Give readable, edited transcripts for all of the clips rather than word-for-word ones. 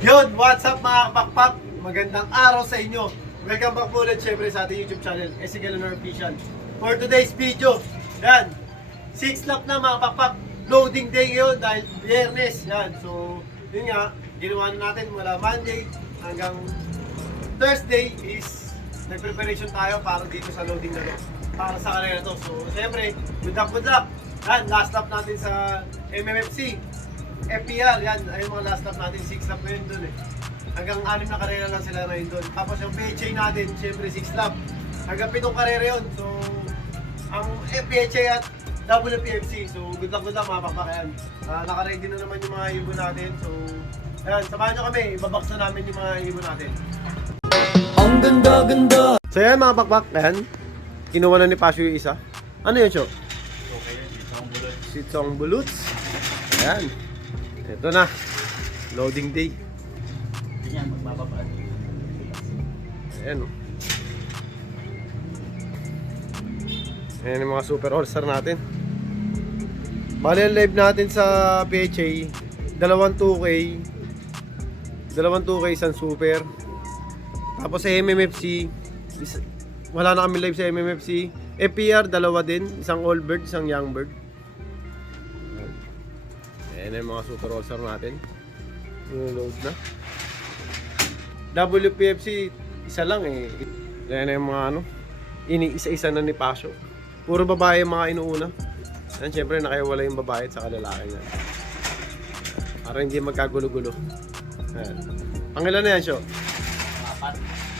Yun, what's up mga kapakpak? Magandang araw sa inyo. Welcome back po ulit syempre sa ating YouTube channel, SC Galanor Official. For today's video, yan, 6 lap na mga kapakpak. Loading day ngayon dahil Biyernes. Yan, so yun nga, ginawa na natin mula Monday hanggang Thursday is nag-preparation tayo para dito sa loading na to. Para sa kanila to. So syempre, good luck. Yan, last lap natin sa MMFC. FPR, yan, ay mga last lap natin, 6 lap ngayon dun eh. Hanggang 6 na karera lang sila ngayon dun. Tapos yung PHA natin, syempre 6 lap. Hanggang 7 karera yun. So, ang FPHA at WPFC. So, good luck mga papakayan. Naka-ready na naman yung mga ibon natin. So, yan, samahan nyo kami. Ibabox na namin yung mga ibon natin. Ang ganda-ganda. So yan mga pakpak, yan. Kinuha na ni Pasio yung isa. Ano yun, Cho? Okay, Sitsong Bulots. Sitsong Bulots. Ayan. Ito na. Loading day. Hindi yan, magbababa. Ayan o. Ayan yung mga super all-star natin. Bali ang live natin sa PHA, dalawang 2K, isang super. Tapos sa MMFC, wala na kami live sa MMFC. FPR, dalawa din, isang all bird, isang young bird. Ayan yung mga super all-star natin. Load na. WPFC, isa lang eh. Ayan yung mga ano, isa-isa na ni Pasio. Puro babae yung mga inuuna. Ayan, syempre nakaiwala yung babae at saka lalaki yan. Para hindi magkagulo-gulo. Ayan. Pangilan na yan, Syo?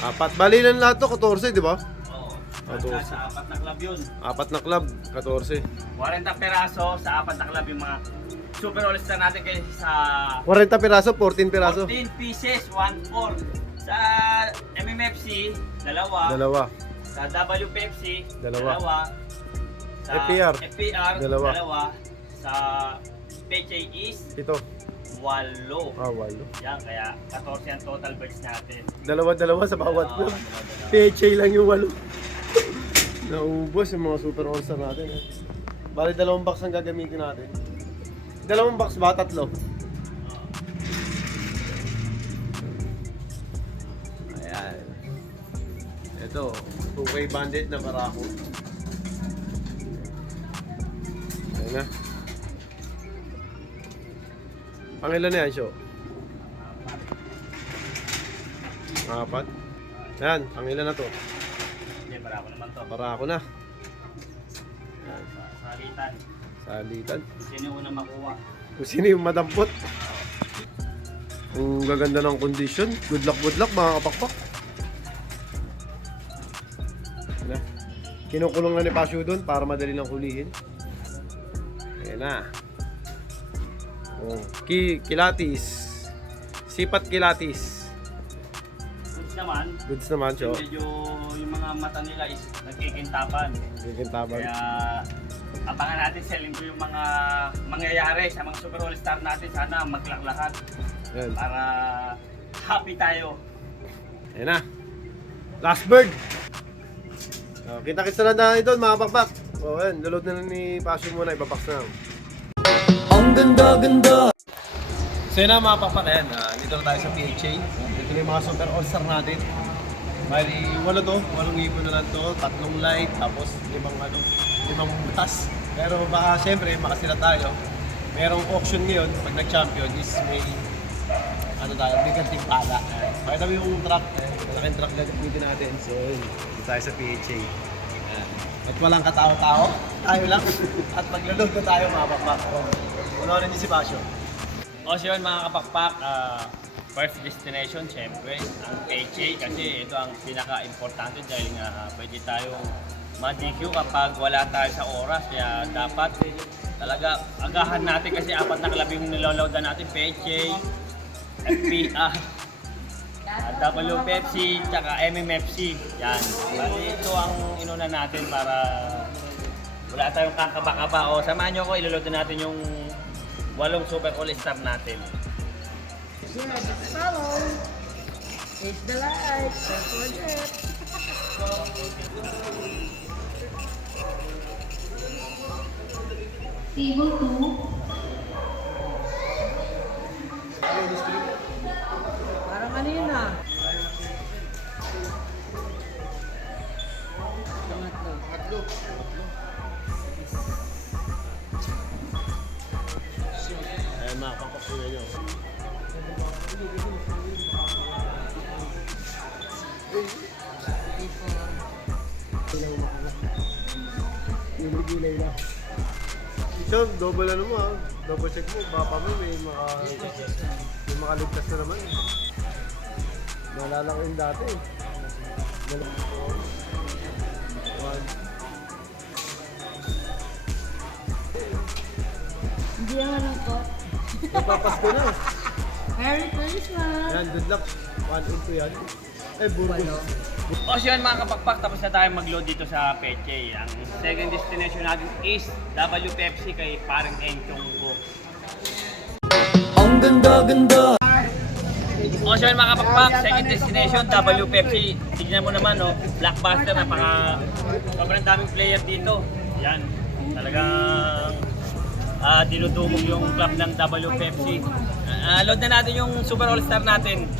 Apat. Bali lang lahat to, 14, di ba? Oo. 14. Sa 4 na club yun. 4 na club, 14. 40 peraso sa 4 na club yung mga super all-star natin kasi sa 40 piraso, 14 piraso. 14 pieces, 1/4. Sa MMFC, dalawa. Sa WPFC, Dalawa. Sa FPR, dalawa. Sa PHA is Ito. 8. Walo. Yan, kaya 14 ang total birds natin. Dalawa sa bawat club. PHA lang yung 8. Naubos yung mga super all-star natin. Eh. Bali, 2 box ang gagamitin natin. 2 box ba? 3? Ayan. Ito, 2K bandit na barako. Ayan na. Pangilan na yan, Syo? 4. Ayan, pangilan na to. Hindi, para ako naman to. Barako na. Ayan. Salitan. Salitan. Sino yung unang makuha? Kung sino yung madampot. Ang gaganda ng condition. Good luck mga kapakpak. Ayan na. Kinukulong na ni Pasio doon para madali lang kulihin. Ayan na. Oh, kilatis. Sipat kilatis. Goods naman. Goods naman, Cho. Medyo yung mga mata nila is nagkikintapan. Kikintabang. Kaya abangan natin sa linggo yung mga mangyayari sa mga super all-star natin. Sana maglaklakan Ayan. para happy tayo. Ayan na. Last bird. Oh, kita-kits na lang tayo doon mga pakpak. Oh, ayan. Lulod na ni Pasio muna. Ibabox na lang. Ang ganda-ganda. So yun na mga pakpak. Ayan. Dito na tayo sa PHA. Ito na yung mga super all-star natin. Bali, 8 to. 8 ibon na lang to. 3 light. Tapos 5 butas. Pero baka siyempre makasila tayo. Merong auction ngayon. Pag nag-champion is may may ganting pala. Pakita mo yung truck. Malaking truck na gamitin natin. So yun. Dito tayo sa PHA. Ayan. At walang katao-tao. Tayo lang. At maglulog na tayo mga pakpak. Unahin niyo si Pasio. O so yun mga kapakpak, first destination syempre ang PHA kasi ito ang pinaka-importante dahil nga pwede tayong ma-DQ kapag wala tayo sa oras. Kaya dapat talaga agahan natin kasi 4 na club yung niloloadan natin. PHA, FPR, WPFC, tsaka MMFC. Yan. Bali ito ang inuna natin para wala tayong kakaba-kaba. O samahan nyo ko, iloloadan natin yung 8 super all-star natin. Follow. Hit the like. Don't forget. Table 2. kanina. Ayan mga papakuya nyo. Gilay na. So, double ano mo ah. Double check mo. Baka mo may makaligtas na naman. Naalala ko yung dati eh. One. Hindi naman ako. Napapasko na. Merry Christmas! Yan, good luck. 1 into yan. Eh, Burgos. O so yun mga kapakpak, tapos na tayo mag-load dito sa Peche. Ang second destination natin is W Pepsi kay parang Enchong Go. Ang ganda-ganda. O so yun mga kapakpak, second destination W Pepsi. Tignan mo naman no, blockbuster, sobrang daming player dito. Yan, talagang dinudumog yung club ng W Pepsi. Load na natin yung Super All-Star natin.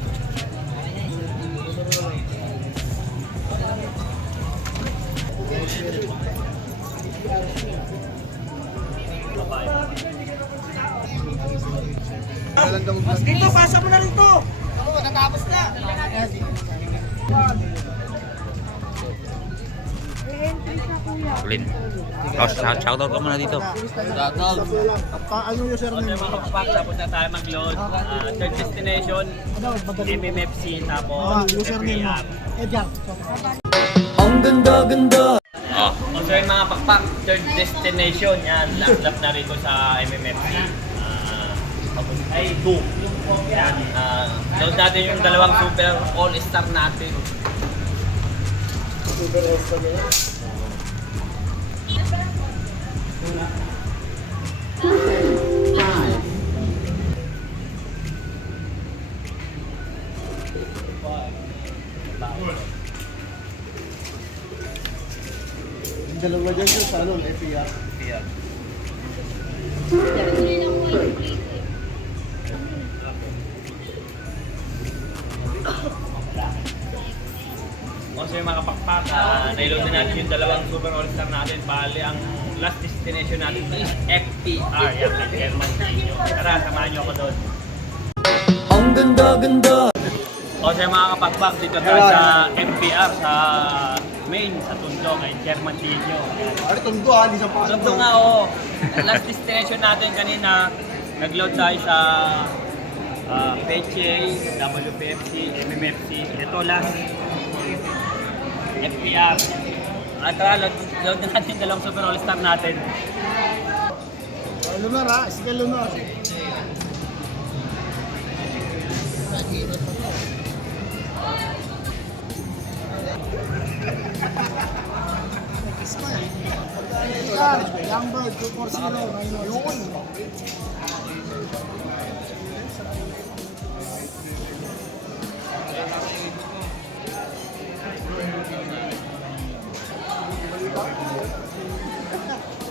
Dito, pasa mo na rin to! Ako, natapos na! Lin. Shoutout ka muna dito. Ano yung sir Okay mga kapakpak, tapos na tayo mag-load. Third destination, MMFC, tapos FPR. Ang ganda-ganda. Oh. O so yun mga pakpak, third destination, yan, last lap na rito sa MMFC. Ay, boom. Yan, load natin yung dalawang Super All-Star natin. Super All-Star nila. Yung dalawa dyan sir, sa ano, FPR. FPR. O so yung mga kapakpak, naiload na natin yung dalawang Super All-Star natin. Bali, ang last destination natin is FPR. Yan, kay German Dino. Tara, samahan nyo ako doon. Ang ganda-ganda. O so yung mga kapakpak, dito tayo sa FPR, sa main, sa Tondo, kay German Dino. Ano, tundo ha, hindi sa pasok. Tondo nga, oo. Last destination natin kanina, nag-load tayo sa Peche, WPFC, MMFC. Ito last, FPR. At tara, load na natin yung dalawang Super All-Star natin. Lunar ha, sige lunar. Youngbird 240, yun.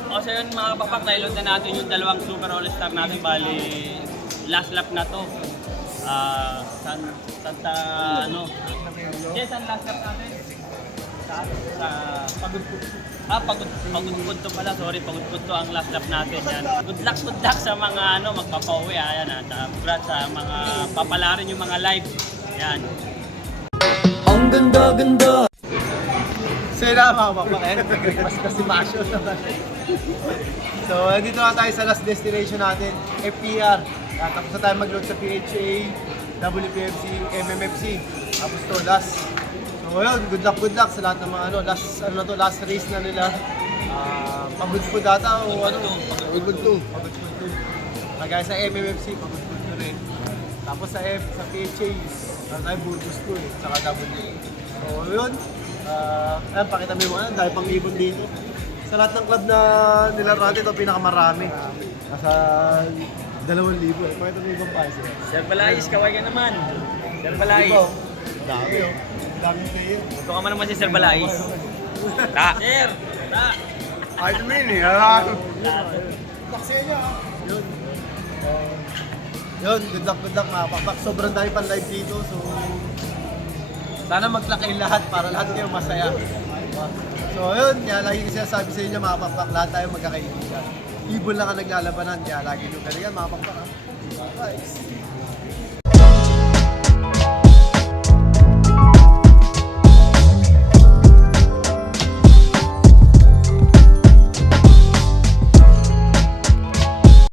O so yun mga kapakpak, nailod na natin yung dalawang Super All-Star natin. Bali, last lap na to. Santa, ano? Yes, ang last lap natin. Sa Pagudpud. Pagudpud pala, sorry, Pagudpud to ang last lap natin. Yan. Good luck sa mga magpapauwi. Ayan, congrats sa mga papalarin yung mga live. Yan. Ang ganda-ganda. So yun na mga kapakpak, nag-request na si Masyo. So, dito na tayo sa last destination natin, FPR. Tapos na tayo mag-load sa PHA, WPFC, MMFC. Tapos to, last. So yun, good luck sa lahat ng mga last race na nila. Pagudpud data o ano? Pagudpud 2. Kagaya sa MMFC, Pagudpud 2 rin. Tapos sa PHA, tayo Burgos 2 eh, saka WPFC. So yun, ayan, pakita mo yung mga, dahil pang ibon dito. Sa lahat ng club na nilaro natin, ito pinakamarami. Nasa 2,000 eh. Pakita mo yung ibang paisa. Sir Balais, kaway ka naman. Sir Balais. Dami oh. Daming player. Ito ka man naman si Sir Balais. Ta. Sir! Ta! Ay, namin eh. Laksaya niya ah. Yun. Yun, good luck mga pakpak. Sobrang dami pang live dito. So, sana maglaki lahat para lahat kayo masaya. Diba? So, yun. Kaya lagi ko sinasabi sa inyo mga pakpak, lahat tayo magkakaibigan. Ibon lang ang naglalabanan. Kaya lagi nyo galingan mga pakpak. Bye.